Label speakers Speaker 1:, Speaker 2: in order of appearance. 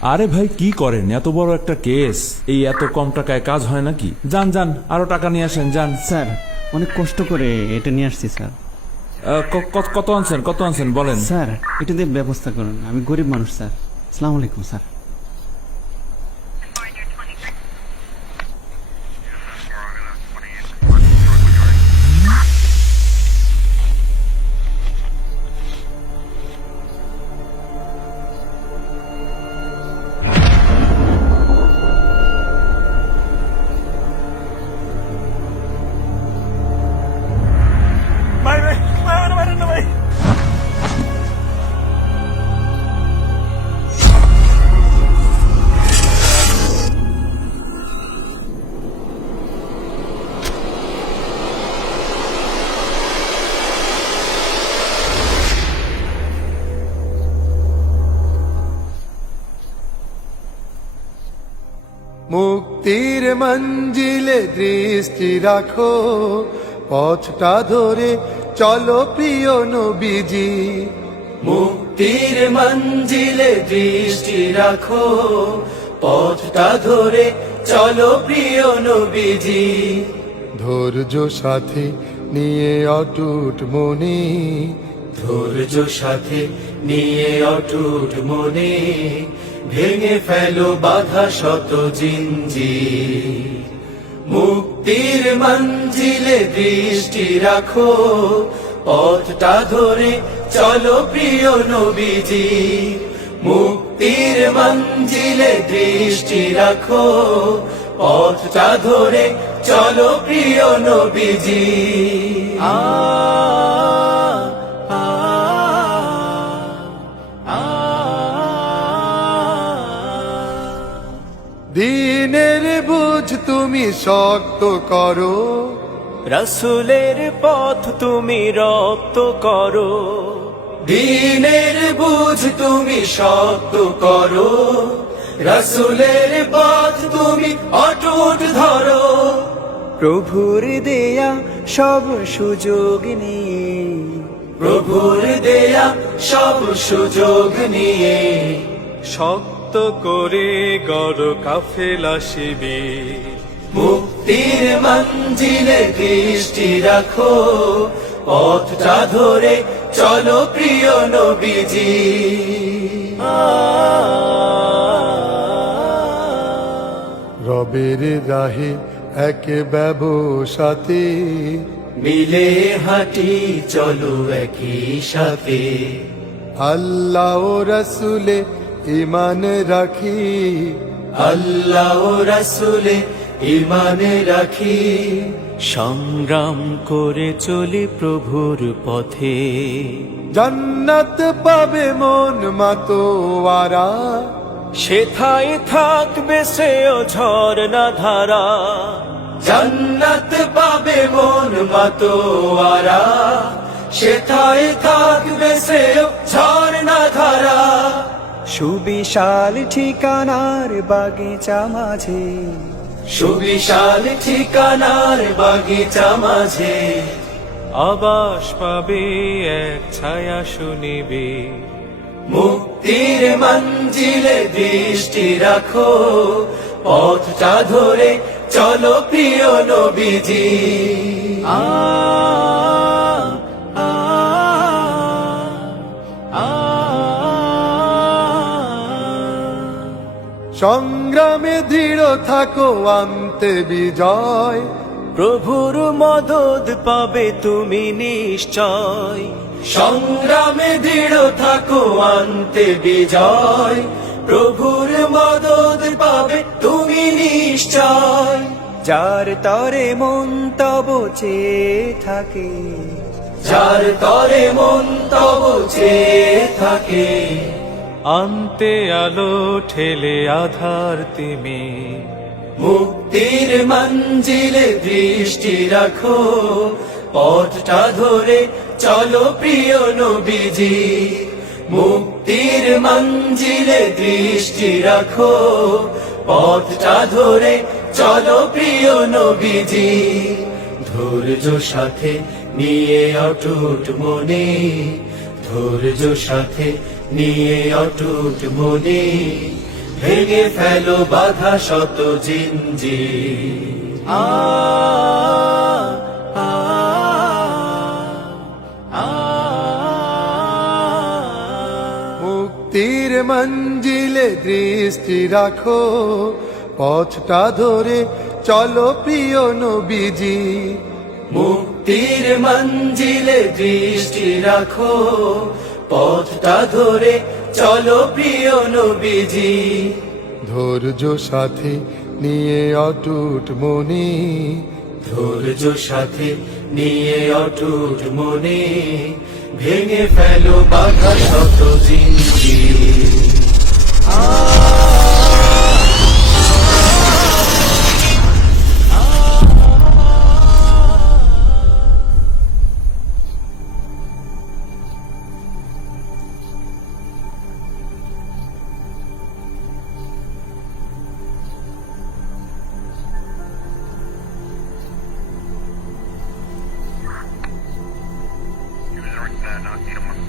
Speaker 1: আরে ভাই কি করেন, এত বড় একটা কেস, এই এত কম টাকায় কাজ হয় নাকি? যান যান, আরো টাকা নিয়ে আসেন, যান।
Speaker 2: স্যার অনেক কষ্ট করে এটা নিয়ে আসছি স্যার।
Speaker 1: কত আনছেন বলেন।
Speaker 2: স্যার এটা দিয়ে ব্যবস্থা করুন, আমি গরিব মানুষ স্যার। আসসালামু আলাইকুম স্যার।
Speaker 3: মুক্তির মঞ্জিলে দৃষ্টি রাখো, পথটা ধরে চলো প্রিয় নবীজি। মুক্তির মঞ্জিলে দৃষ্টি রাখো, পথটা ধরে চলো প্রিয় নবীজি। ধৈর্য সাথে নিয়ে অটুট মনে, ধৈর্য সাথে নিয়ে অটুট মনে, ভেঙে ফেলো বাধা শত জিঞ্জির। মুক্তির মঞ্জিলে দৃষ্টি রাখো, পথটা ধরে চলো প্রিয় নবীজি। মুক্তির মঞ্জিলে দৃষ্টি রাখো, পথটা ধরে চলো প্রিয় নবীজি। দিনের বুঝ তুমি শক্ত করো,
Speaker 4: রাসূলের পথ তুমি রপ্ত করো।
Speaker 3: দিনের বুঝ তুমি শক্ত করো, রাসূলের পথ তুমি অটুট ধরো।
Speaker 4: প্রভুর দেয়া সব সুযোগ নিয়ে,
Speaker 3: প্রভুর দেয়া সব সুযোগ নিয়ে,
Speaker 4: শক্ত করে গড় কাফেলা শিবির।
Speaker 3: মুক্তির মঞ্জিলে দৃষ্টি রাখো, পথটা ধরে চলো প্রিয় নবীজি। রবের রাহে এক ব্যবসাতে, মিলে হাঁটি চলো একই সাথে। আল্লাহ ও রাসূলে ঈমান রাখি, আল্লাহ ও রাসূলে ঈমান রাখি।
Speaker 4: সংগ্রাম করে চলি প্রভুর পথে,
Speaker 3: জান্নাত পাবে মন মাতোয়ারা।
Speaker 4: সেথায় থাকবে শ্রেয় ঝর্ণা ধারা।
Speaker 3: জান্নাত পাবে মন মাতোয়ারা, সেথায় থাকবে শ্রেয় ঝর্ণা ধারা।
Speaker 4: সুবিশাল ঠিকানার বাগিচা মাঝে,
Speaker 3: সুবিশাল ঠিকানার বাগিচা মাঝে,
Speaker 4: আবাস পাবে এক ছায়া শুনিবে।
Speaker 3: মুক্তির মঞ্জিলে দৃষ্টি রাখো, পথটা ধরে চলো প্রিয় নবীজি। সংগ্রামে দৃঢ় থাকো আনতে বিজয়।
Speaker 4: প্রভুর মদদ পাবে তুমি নিশ্চয়।
Speaker 3: সংগ্রামে দৃঢ় থাকো আনতে বিজয়। প্রভুর মদদ পাবে তুমি নিশ্চয়।
Speaker 4: যার তরে মন তব চেয়ে থাকে,
Speaker 3: যার তরে মন তব চেয়ে থাকে।
Speaker 4: আনতে আলো ঠেলে আধার তিমি।
Speaker 3: মুক্তির মঞ্জিলে দৃষ্টি রাখো, পথটা ধরে চলো প্রিয় নবীজি। মুক্তির মঞ্জিলে দৃষ্টি রাখো, পথটা ধরে চলো প্রিয় নবীজি। ধৈর্য সাথে নিয়ে অটুট মনে, ধৈর্য সাথে নিয়ে অটুট মনে, ভেঙে ফেলো বাধা শত জিঞ্জির
Speaker 5: মুক্তির মঞ্জিলে দৃষ্টি রাখো পথটা ধরে চলো প্রিয় নবীজি
Speaker 3: মুক্তির মঞ্জিলে দৃষ্টি রাখো পথটা ধরে চলো প্রিয় নবীজি
Speaker 5: ধৈর্য সাথে নিয়ে অটুট মনে
Speaker 3: ধৈর্য সাথে নিয়ে অটুট মনে ভেঙে ফেলো বাধা শত জিঞ্জির
Speaker 6: User 901.